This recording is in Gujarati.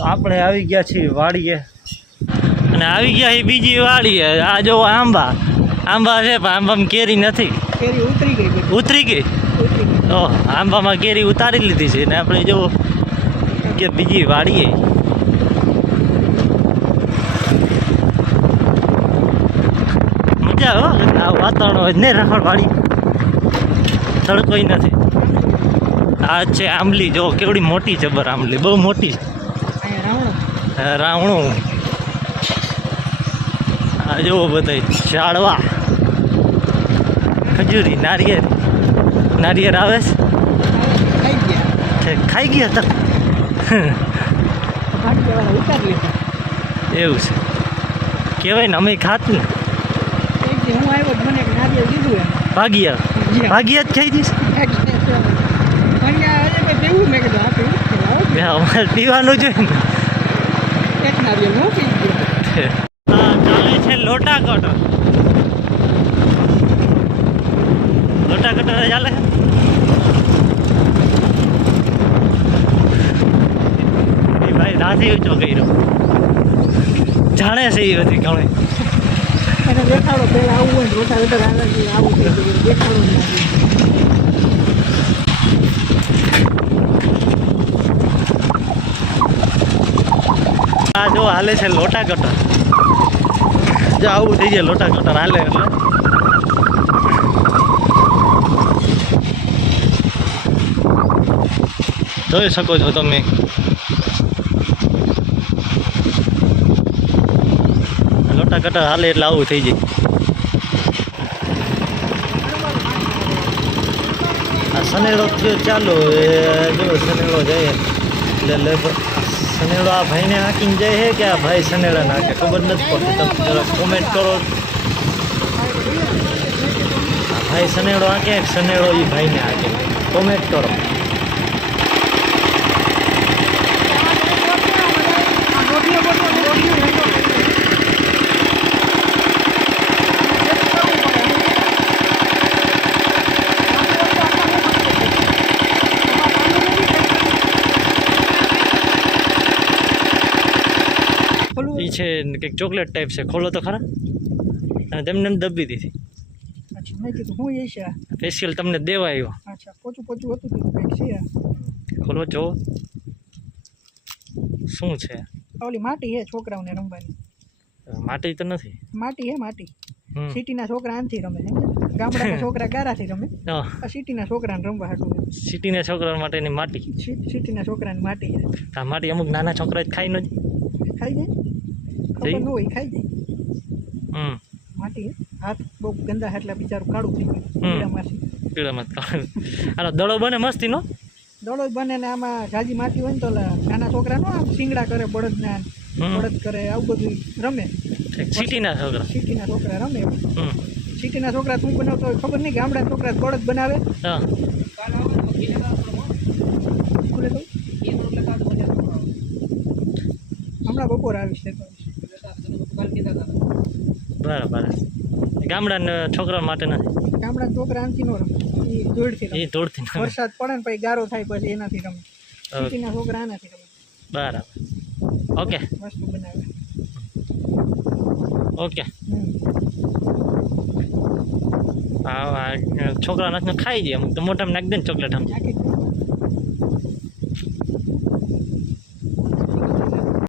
તો આપણે આવી ગયા છીએ વાડીએ અને આવી ગયા છીએ બીજી વાડીએ. આ જો આંબા છે પણ આંબામાં કેરી નથી, કેરી ઉતરી ગઈ. ઓહ, આંબામાં કેરી ઉતારી લીધી છે ને આપણે જો કે બીજી વાડીએ. મજા આવે આ વાતાવરણ હોય નહીં રખડ વાડી, તડકોય નથી. આ છે આંબલી, જો કેવડી મોટી જબર આંબલી, બહુ મોટી છે. રાવણું આ જુઓ બધા ઝાડવા, ખજૂરી, નારિયેર આવે છે. ખાઈ ગયા હતા એવું છે કહેવાય ને, અમે ખાતું ને ભાગિયા જ ખાઈ દઈશ. અમારે પીવાનું છે ને. હા, ચાલે છે લોટા કટર ચાલે. એ ભાઈ રાથી ઊંચો કર્યો, જાણે છે એ બધી ઘણી. દેખાડો પેલા આવું હોય રોટા વેટર આવું દેખાડો. આ જો હાલે છે લોટા કટર, જો આવું થઈ જાય લોટા કટર હાલે એટલે. જોઈ શકો છો તમે. લોટા કટર હાલે એટલે આવું થઈ જાય. આ સનેડો થયો ચાલો, એ જો સનેડો જાય એટલે સનેડો આ ભાઈને હાંકીને જાય છે કે આ ભાઈ સનેડા નાખે ખબર નથી પડતી. તમે જરા કોમેન્ટ કરો. આ ભાઈ સનેડો હાંકે, સનેડો એ ભાઈને હાંકે, કોમેન્ટ કરો. એ છે કંઈક ચોકલેટ ટાઈપ છે, ખોલો તો ખરા. અને તેમને એમ દબી દીધી. સ્પેશિયલ તમને દેવા આવ્યો. ખોલો જો શું છે. ઓલી માટી હે છોકરાઓને રમવાની. માટી તો નથી, માટી હે માટી. સિટીના છોકરા આનથી રમે, ગામડાના છોકરા ગારાથી રમે. સિટીના છોકરાને રમવા હાટું. સિટીના છોકરા માટેની માટી. સિટીના છોકરાની માટી. આ માટી અમુક નાના છોકરા જ ખાઈ નથી. ખાઈ જાય ખબર ન હોય, ખાઈ જાય. માટી હાથ બહુ ગંદા એટલે બિચારું કાળું થઈ ગયું પીળામાં. આનો દડો બને મસ્તી નો દડો બને ને આમાં જાજી માટી હોય ને તો નાના છોકરા નો આમ શિંગડા કરે, બળદ કરે, આવું બધું રમે. સિટીના છોકરા રમે. સિટીના છોકરા શું બનાવતો હોય ખબર નહીં, ગામડા છોકરા બળદ બનાવે. હમણાં બપોર આવીશ. બરાબર. ગામડાના છોકરા માટે નથી. ગામડાના છોકરા આનથી નો રમે, એ ધૂળથી વરસાદ પડે ને પછી ગારો થાય પછી એનાથી રમે. સિટીના છોકરા આનાથી રમે. બરાબર. ઓકે, વસ્તુ બનાવે. ઓકે. હા, છોકરા નથી ખાઈ જાય, અમુક તો મોટામાં નાખી દે ને ચોકલેટ આમ.